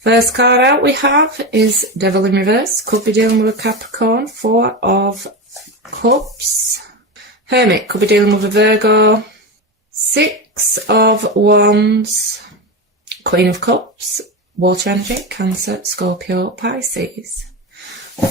First card out we have is Devil in reverse. Could be dealing with a Capricorn. 4 of Cups. Hermit. Could be dealing with a Virgo. 6 of Wands. Queen of Cups. Water energy. Cancer, Scorpio, Pisces.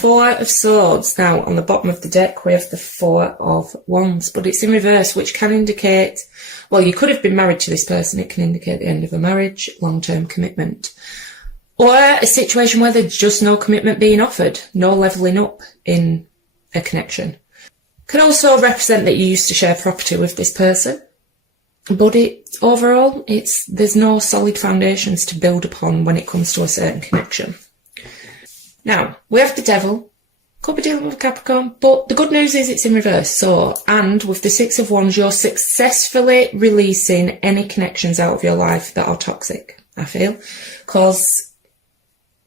4 of Swords. Now, on the bottom of the deck, we have the 4 of Wands, but it's in reverse, which can indicate, well, you could have been married to this person. It can indicate the end of a marriage, long-term commitment, or a situation where there's just no commitment being offered, no levelling up in a connection. Can also represent that you used to share property with this person, but overall, there's no solid foundations to build upon when it comes to a certain connection. Now, we have the Devil, could be dealing with a Capricorn, but the good news is it's in reverse. And with the 6 of Wands, you're successfully releasing any connections out of your life that are toxic, I feel, because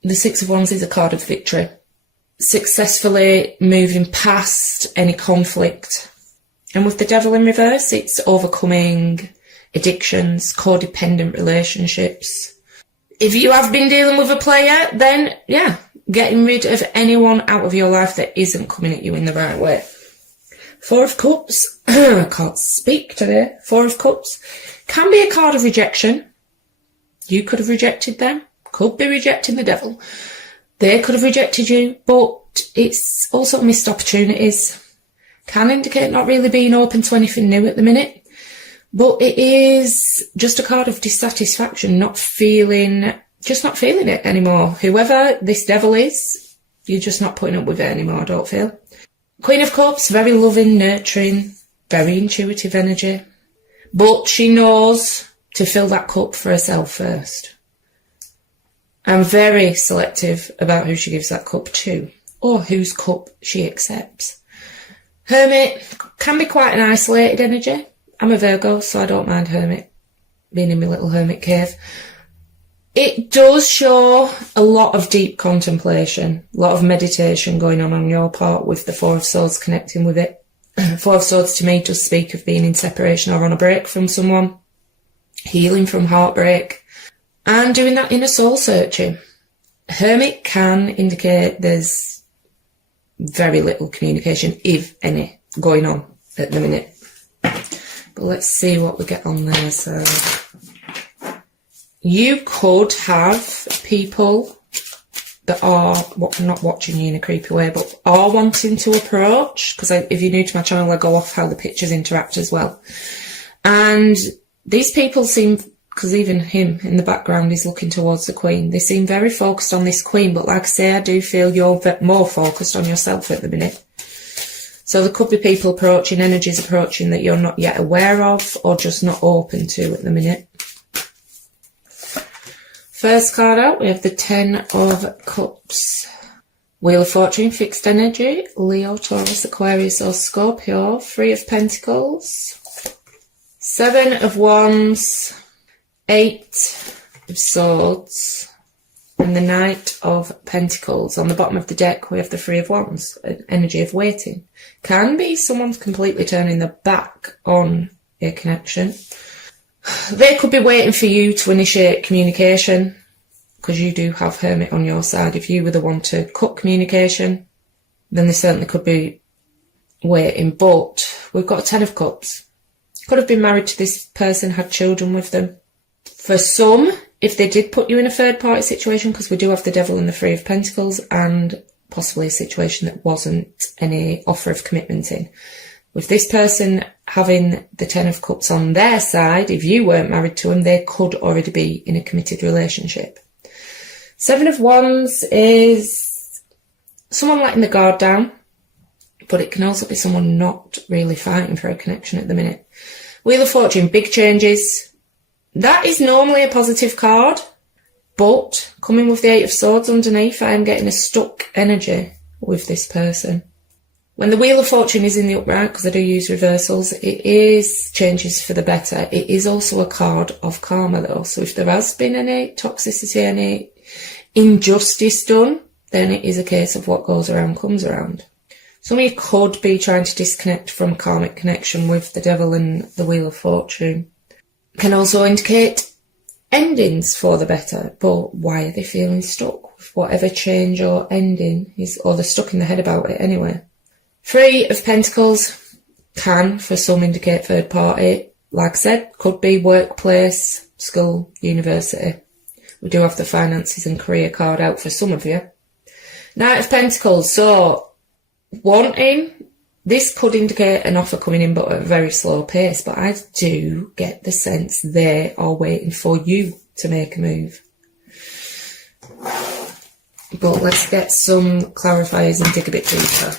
the 6 of Wands is a card of victory. Successfully moving past any conflict. And with the Devil in reverse, it's overcoming addictions, codependent relationships. If you have been dealing with a player, then, yeah, getting rid of anyone out of your life that isn't coming at you in the right way. 4 of Cups. I can't speak today. 4 of Cups. Can be a card of rejection. You could have rejected them. Could be rejecting the Devil. They could have rejected you, but it's also missed opportunities. Can indicate not really being open to anything new at the minute. But it is just a card of dissatisfaction, just not feeling it anymore. Whoever this Devil is, you're just not putting up with it anymore, I don't feel. Queen of Cups, very loving, nurturing, very intuitive energy. But she knows to fill that cup for herself first. And very selective about who she gives that cup to, or whose cup she accepts. Hermit can be quite an isolated energy. I'm a Virgo, so I don't mind Hermit, being in my little hermit cave. It does show a lot of deep contemplation, a lot of meditation going on your part with the 4 of Swords connecting with it. 4 of Swords to me does speak of being in separation or on a break from someone, healing from heartbreak, and doing that inner soul searching. Hermit can indicate there's very little communication, if any, going on at the minute. But let's see what we get on there. So you could have people that are not watching you in a creepy way, but are wanting to approach, because if you're new to my channel, I go off how the pictures interact as well. And these people seem, because even him in the background is looking towards the Queen, they seem very focused on this Queen, but like I say, I do feel you're more focused on yourself at the minute. So there could be people approaching, energies approaching that you're not yet aware of or just not open to at the minute. First card out, we have the 10 of Cups. Wheel of Fortune, fixed energy, Leo, Taurus, Aquarius or Scorpio. 3 of Pentacles. 7 of Wands. 8 of Swords. And the Knight of Pentacles. On the bottom of the deck, we have the 3 of Wands, an energy of waiting. Can be someone's completely turning their back on a connection. They could be waiting for you to initiate communication, because you do have Hermit on your side. If you were the one to cut communication, then they certainly could be waiting. But we've got a 10 of Cups. Could have been married to this person, had children with them. For some, if they did put you in a third party situation, because we do have the Devil and the 3 of Pentacles, and possibly a situation that wasn't any offer of commitment in. With this person having the 10 of Cups on their side, if you weren't married to them, they could already be in a committed relationship. 7 of Wands is someone letting the guard down, but it can also be someone not really fighting for a connection at the minute. Wheel of Fortune, big changes. That is normally a positive card, but coming with the 8 of Swords underneath, I am getting a stuck energy with this person. When the Wheel of Fortune is in the upright, because I do use reversals, it is changes for the better. It is also a card of karma though, so if there has been any toxicity, any injustice done, then it is a case of what goes around comes around. Some of you could be trying to disconnect from a karmic connection with the Devil and the Wheel of Fortune. Can also indicate endings for the better, but why are they feeling stuck with whatever change or ending is, or they're stuck in the head about it anyway. Three of Pentacles can, for some, indicate third party. Like I said, could be workplace, school, university. We do have the finances and career card out for some of you. Knight of Pentacles, so wanting, this could indicate an offer coming in but at a very slow pace, but I do get the sense they are waiting for you to make a move. But let's get some clarifiers and dig a bit deeper.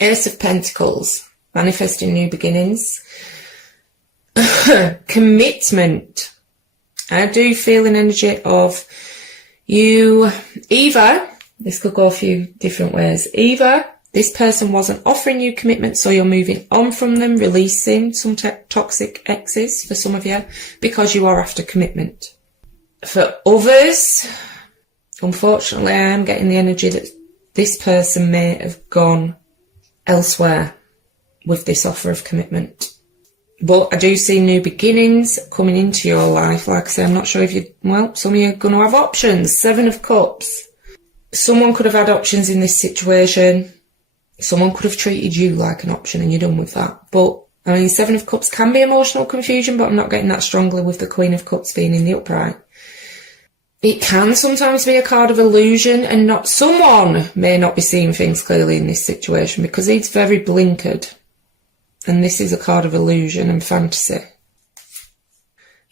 Ace of Pentacles, manifesting new beginnings. Commitment. I do feel an energy of you, either, this could go a few different ways, either this person wasn't offering you commitment, so you're moving on from them, releasing some toxic exes for some of you, because you are after commitment. For others, unfortunately, I am getting the energy that this person may have gone elsewhere with this offer of commitment. But I do see new beginnings coming into your life. Like I say, I'm not sure if you, well, some of you are going to have options. Seven of Cups. Someone could have had options in this situation. Someone could have treated you like an option and you're done with that. But, I mean, Seven of Cups can be emotional confusion, but I'm not getting that strongly with the Queen of Cups being in the upright. It can sometimes be a card of illusion, and not, someone may not be seeing things clearly in this situation because it's very blinkered. And this is a card of illusion and fantasy.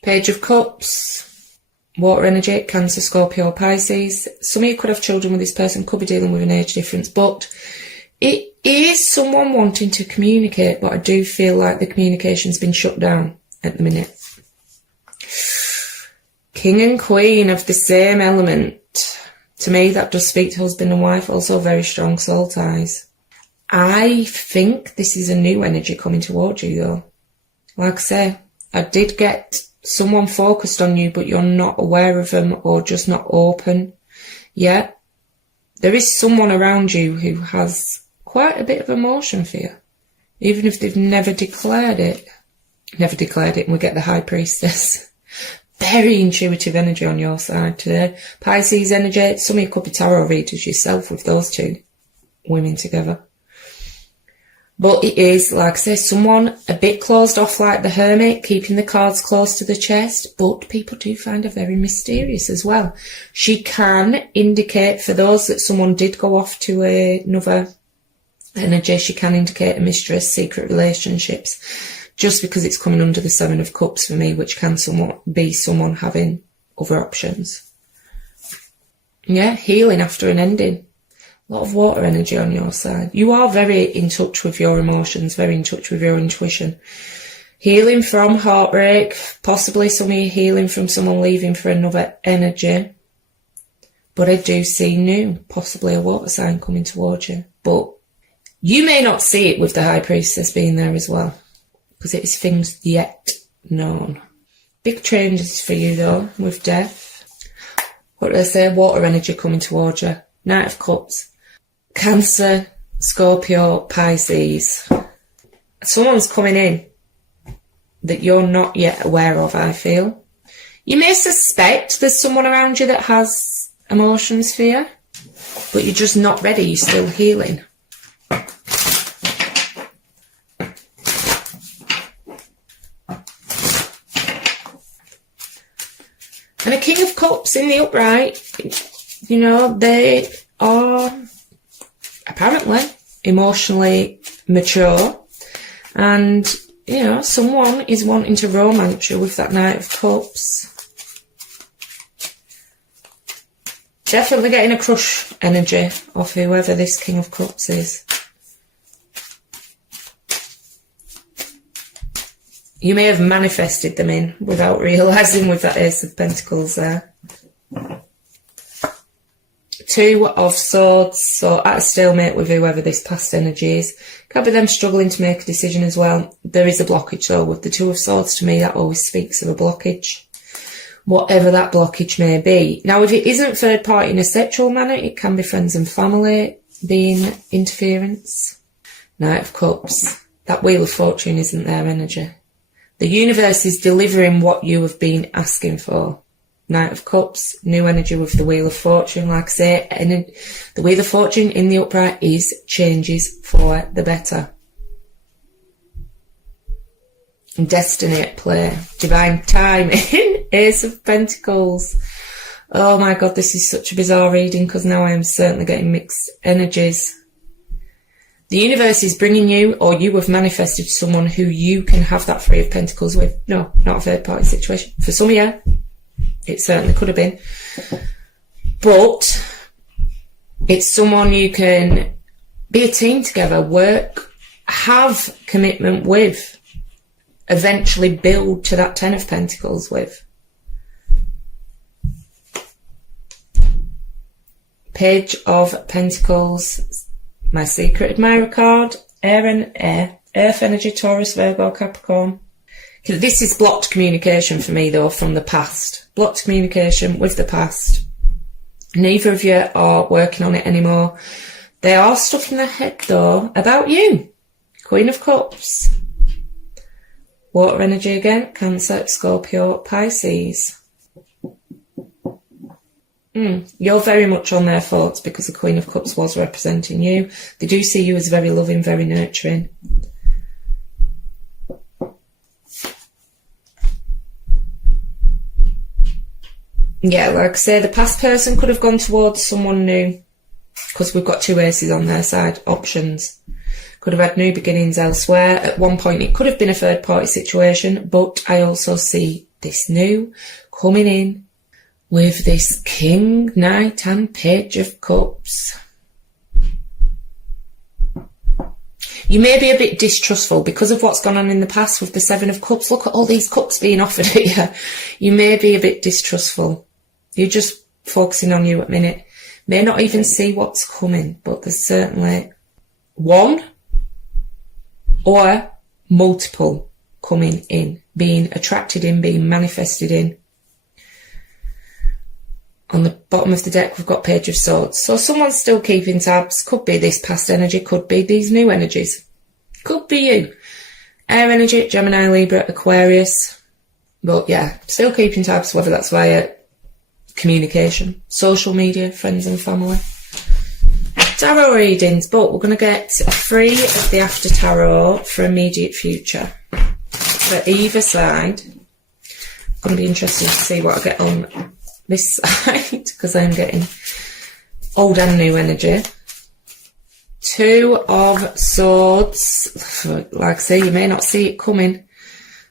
Page of Cups, water energy, Cancer, Scorpio, Pisces. Some of you could have children with this person, could be dealing with an age difference, but it is someone wanting to communicate, but I do feel like the communication's been shut down at the minute. King and Queen of the same element. To me, that does speak to husband and wife, also very strong soul ties. I think this is a new energy coming towards you, though. Like I say, I did get someone focused on you, but you're not aware of them or just not open yet. There is someone around you who has quite a bit of emotion for you, even if they've never declared it. Never declared it, and we get the High Priestess. Very intuitive energy on your side today. Pisces energy, some of you could be tarot readers yourself with those two women together. But it is, like I say, someone a bit closed off like the Hermit, keeping the cards close to the chest, but people do find her very mysterious as well. She can indicate, for those that someone did go off to another energy, she can indicate a mistress, secret relationships, just because it's coming under the Seven of Cups for me, which can somewhat be someone having other options. Yeah, healing after an ending. A lot of water energy on your side. You are very in touch with your emotions, very in touch with your intuition. Healing from heartbreak, possibly some of you healing from someone leaving for another energy. But I do see new, possibly a water sign coming towards you. But you may not see it with the High Priestess being there as well, because it is things yet known. Big changes for you though, with death. What did I say? Water energy coming towards you. Knight of Cups. Cancer, Scorpio, Pisces. Someone's coming in that you're not yet aware of, I feel. You may suspect there's someone around you that has emotions for you, but you're just not ready, you're still healing. And a King of Cups in the upright, you know, they are apparently emotionally mature, and, you know, someone is wanting to romance you with that Knight of Cups. Definitely getting a crush energy off whoever this King of Cups is. You may have manifested them in without realising with that Ace of Pentacles there. Two of Swords, so at a stalemate with whoever this past energy is. Could be them struggling to make a decision as well. There is a blockage though with the Two of Swords. To me, that always speaks of a blockage, whatever that blockage may be. Now, if it isn't third party in a sexual manner, it can be friends and family being interference. Knight of Cups. That Wheel of Fortune isn't their energy. The universe is delivering what you have been asking for. Knight of Cups, new energy with the Wheel of Fortune. Like I say, and the Wheel of Fortune in the upright is changes for the better. Destiny at play. Divine timing. Ace of Pentacles. Oh my God, this is such a bizarre reading because now I am certainly getting mixed energies. The universe is bringing you, or you have manifested someone who you can have that Three of Pentacles with. No, not a third party situation. For some of you, it certainly could have been. But it's someone you can be a team together, work, have commitment with, eventually build to that Ten of Pentacles with. Page of Pentacles, my secret admirer card, air and air, earth energy, Taurus, Virgo, Capricorn. This is blocked communication for me though, from the past. Blocked communication with the past. Neither of you are working on it anymore. They are stuck in their head though about you. Queen of Cups. Water energy again, Cancer, Scorpio, Pisces. You're very much on their thoughts because the Queen of Cups was representing you. They do see you as very loving, very nurturing. Yeah, like I say, the past person could have gone towards someone new because we've got two aces on their side, options. Could have had new beginnings elsewhere. At one point, it could have been a third party situation, but I also see this new coming in with this King, Knight and Page of Cups. You may be a bit distrustful because of what's gone on in the past with the Seven of Cups. Look at all these cups being offered at you. You may be a bit distrustful. You're just focusing on you at the minute. May not even see what's coming, but there's certainly one or multiple coming in, being attracted in, being manifested in. On the bottom of the deck, we've got Page of Swords. So someone's still keeping tabs. Could be this past energy, could be these new energies. Could be you. Air energy, Gemini, Libra, Aquarius. But yeah, still keeping tabs, whether that's via communication, social media, friends and family. Tarot readings, but we're going to get 3 of the After Tarot for immediate future. For either side. Going to be interested to see what I get on this side, because I'm getting old and new energy. 2 of Swords. Like I say, you may not see it coming.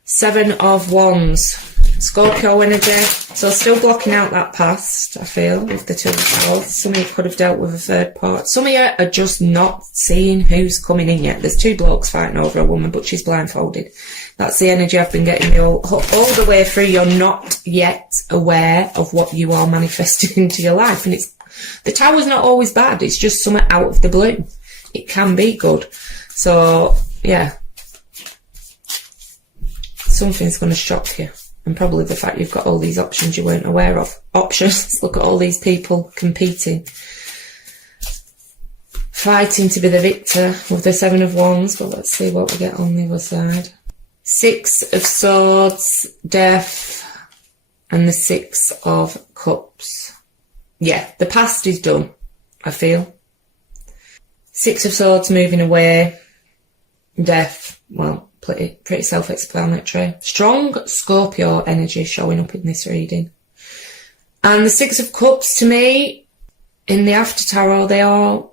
7 of Wands. Scorpio energy. So still blocking out that past, I feel, with the 2 of Swords. Some of you could have dealt with a third part. Some of you are just not seeing who's coming in yet. There's 2 blokes fighting over a woman, but she's blindfolded. That's the energy I've been getting all the way through. You're not yet aware of what you are manifesting into your life. And the Tower's not always bad. It's just something out of the blue. It can be good. So, yeah. Something's going to shock you. And probably the fact you've got all these options you weren't aware of. Options. Look at all these people competing. Fighting to be the victor with the 7 of Wands. But let's see what we get on the other side. 6 of Swords, Death, and the 6 of Cups. Yeah, the past is done, I feel. 6 of Swords moving away. Death, well, pretty self-explanatory. Strong Scorpio energy showing up in this reading. And the 6 of Cups, to me, in the After Tarot, they are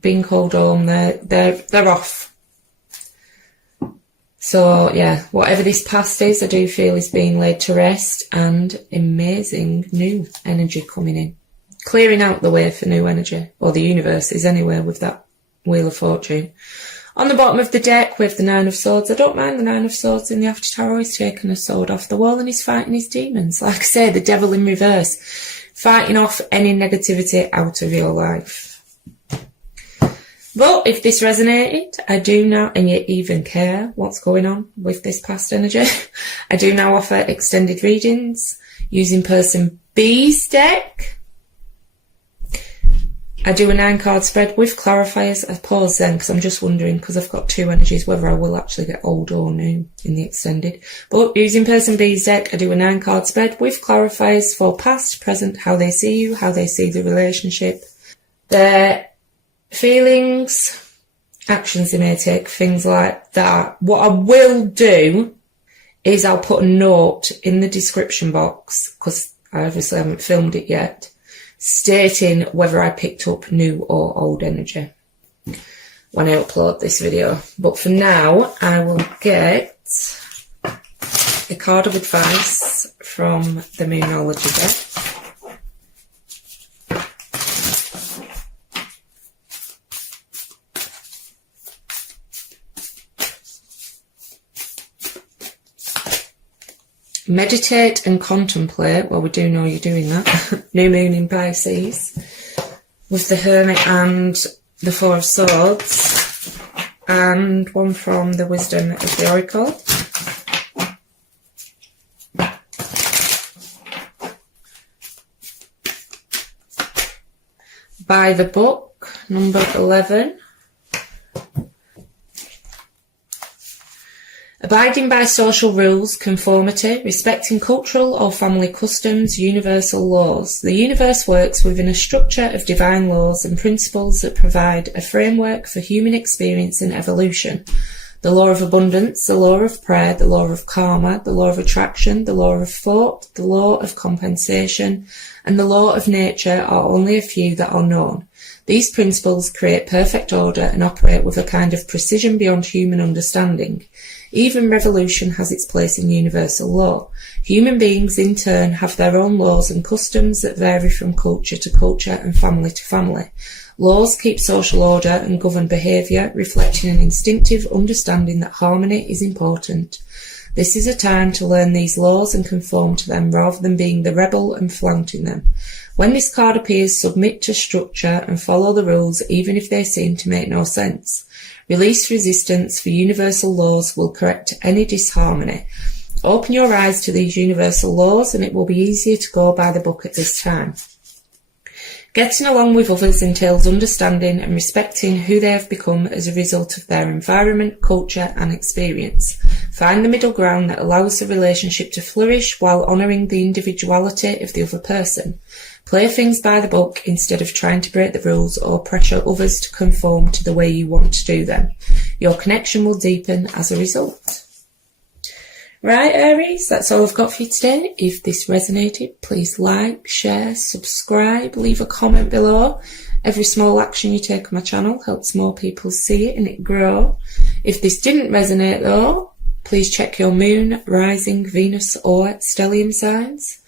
being called home. They're off. So, yeah, whatever this past is, I do feel is being laid to rest, and amazing new energy coming in. Clearing out the way for new energy, or the universe is anywhere with that Wheel of Fortune. On the bottom of the deck with the 9 of Swords, I don't mind the 9 of Swords in the After Tarot. He's taken a sword off the wall and he's fighting his demons. Like I say, the devil in reverse. Fighting off any negativity out of your life. But if this resonated, I do now, and you even care what's going on with this past energy, I do now offer extended readings using person B's deck. I do a 9-card spread with clarifiers. I pause then because I'm just wondering, because I've got 2 energies, whether I will actually get old or new in the extended. But using Person B's deck, I do a 9-card spread with clarifiers for past, present, how they see you, how they see the relationship, their feelings, actions they may take, things like that. What I will do is I'll put a note in the description box, because I obviously haven't filmed it yet, stating whether I picked up new or old energy when I upload this video. But for now, I will get a card of advice from the Moonology deck. Meditate and contemplate. Well, we do know you're doing that. New moon in Pisces. With the Hermit and the Four of Swords. And one from the Wisdom of the Oracle. By the Book, number 11. Abiding by social rules, conformity, respecting cultural or family customs, universal laws. The universe works within a structure of divine laws and principles that provide a framework for human experience and evolution. The law of abundance, the law of prayer, the law of karma, the law of attraction, the law of thought, the law of compensation, and the law of nature are only a few that are known. These principles create perfect order and operate with a kind of precision beyond human understanding. Even revolution has its place in universal law. Human beings, in turn, have their own laws and customs that vary from culture to culture and family to family. Laws keep social order and govern behaviour, reflecting an instinctive understanding that harmony is important. This is a time to learn these laws and conform to them rather than being the rebel and flaunting them. When this card appears, submit to structure and follow the rules even if they seem to make no sense. Release resistance, for universal laws will correct any disharmony. Open your eyes to these universal laws and it will be easier to go by the book at this time. Getting along with others entails understanding and respecting who they have become as a result of their environment, culture and experience. Find the middle ground that allows the relationship to flourish while honouring the individuality of the other person. Play things by the book instead of trying to break the rules or pressure others to conform to the way you want to do them. Your connection will deepen as a result. Right, Aries, that's all I've got for you today. If this resonated, please like, share, subscribe, leave a comment below. Every small action you take on my channel helps more people see it and it grow. If this didn't resonate though, please check your moon, rising, Venus or stellium signs.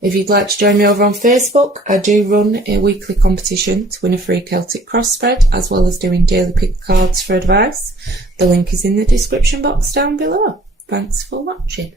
If you'd like to join me over on Facebook, I do run a weekly competition to win a free Celtic cross spread, as well as doing daily pick cards for advice. The link is in the description box down below. Thanks for watching.